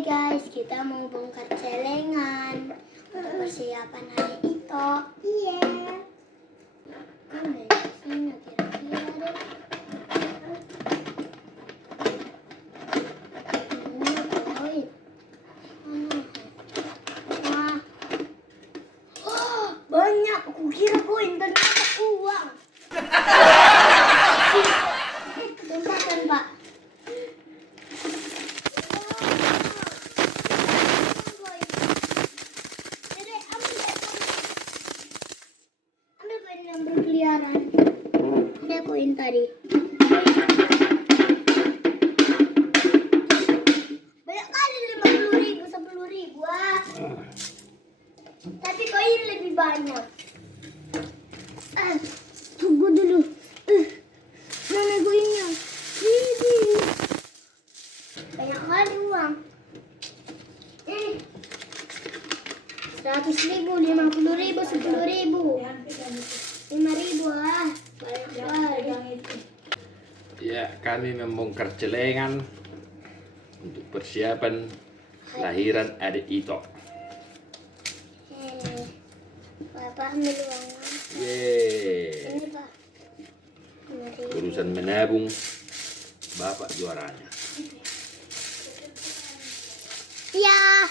Oke guys, kita mau bongkar celengan untuk persiapan hari itu. Iya. Kan dari sini kira-kira deh. Koin. Wah. Oh, banyak. Aku kira koin, ternyata uang. Tempakan, Pak. Yang berkeliaran. Ada koin tadi. Banyak kali 50.000, 10.000. Wah. Tapi koin lebih banyak. Tunggu dulu. Mana koinnya? Ini. Banyak kali uang. 100.000, 50.000, 10.000. 5.000 banyak sekali. Ya, kami membongkar celengan untuk persiapan lahiran adik Ito. Bapak ambil uangnya. Yeay. Ini Pak. 5.000. Urusan menabung, Bapak juaranya. Ya,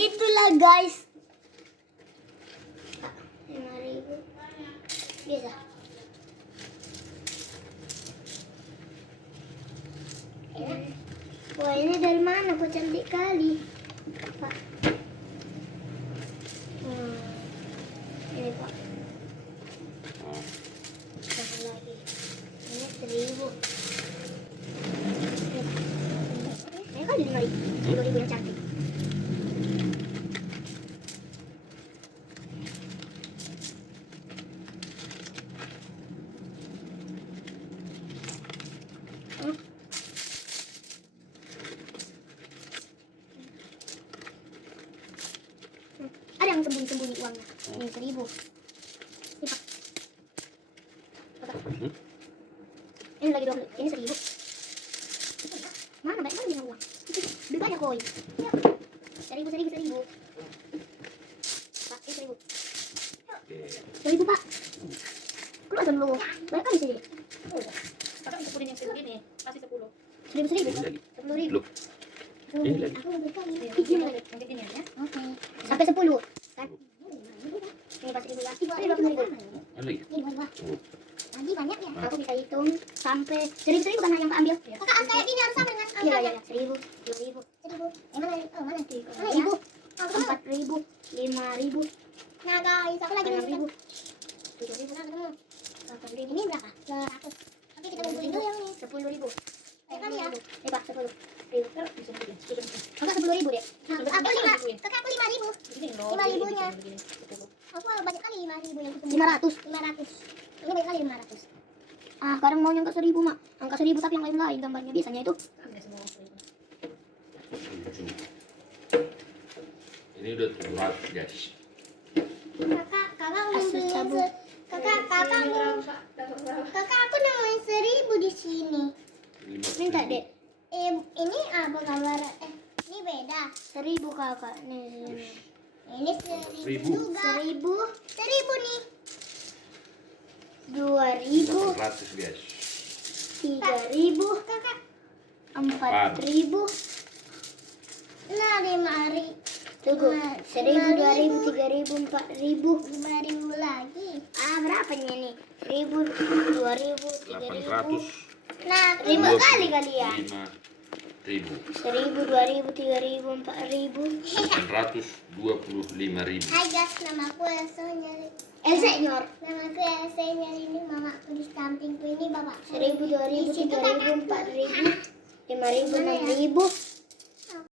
itulah guys. 5.000 bisa. Wah, ini dari mana? Kok cantik kali, Pak. Ini Pak. Satu lagi. Ini 1.000. Ini kali 5.000. 10.000 yang cantik. Ada yang sembunyi-sembunyi uangnya. Ini 1.000. Ini Pak. Ini lagi 20. Ini 1.000. Mana banyak kali uang? Lebih banyak koin. Ya. 1.000. Pak, ini 1.000. 1.000 Pak. Keluar dulu. Banyak kali sih. Kakak bisa kurin yang segini, kasih 10. 1.000. Ini lagi. 10.000. Loh, ini lagi. Aku lebih kali. Ini lagi, yang gini ya. Oke. Sampai 10. Kan? Ini pas 1.000 lagi. Ini 20.000. Ini lagi. Ini buat Oh, lagi banyak ya. Aku bisa hitung sampai 1.000 kan yang ambil. Kakak kayak gini harus sama dengan angka. Iya. 1.000, 2.000, 1.000. Mana? Oh, mana? 1.000, 4.000, 5.000. Nah guys, aku lagi 6.000. 7.000 kan ketemu. 8.000 ini berapa? 200. Tapi kita kumpulin dulu yang ini. 10.000. Kayak kali ya? Pak, 10.000. Kakak 10.000 deh. Aku 5. Kakak aku 5.000. 5.000-nya. Aku banyak kali 5.000 yang ketemu. 500. Ini banyak kali 500. Kadang mau nyangka 1.000 mak. Angka 1.000 tapi yang lain-lain gambarnya biasanya itu. ini udah 700 guys. Kakak aku nemuin 1.000 di sini. Minta dek. Ini apa gambar? Ini beda. 1.000 kakak nih. Ini 1.000 juga. 1.000 nih. 2.000. 800 guys. 3.000 kakak. 4.000. Nah 5.000. Tunggu. 1.000, 2.000, 3.000, 4.000, 5.000 lagi. Berapanya nih? 1.000, 2.000, 3.000. 800. Nah, 1.000 kali ya. 5.000. 1.000, 2.000, 3.000, 4.000. 825.000. Hai guys, nama aku Elsa nyari. Elsa nyor. Nama aku Elsa nyari ini mamaku di sampingku ini bapak. 1.000, 2.000, 3.000, 4.000, 5.000, 6.000.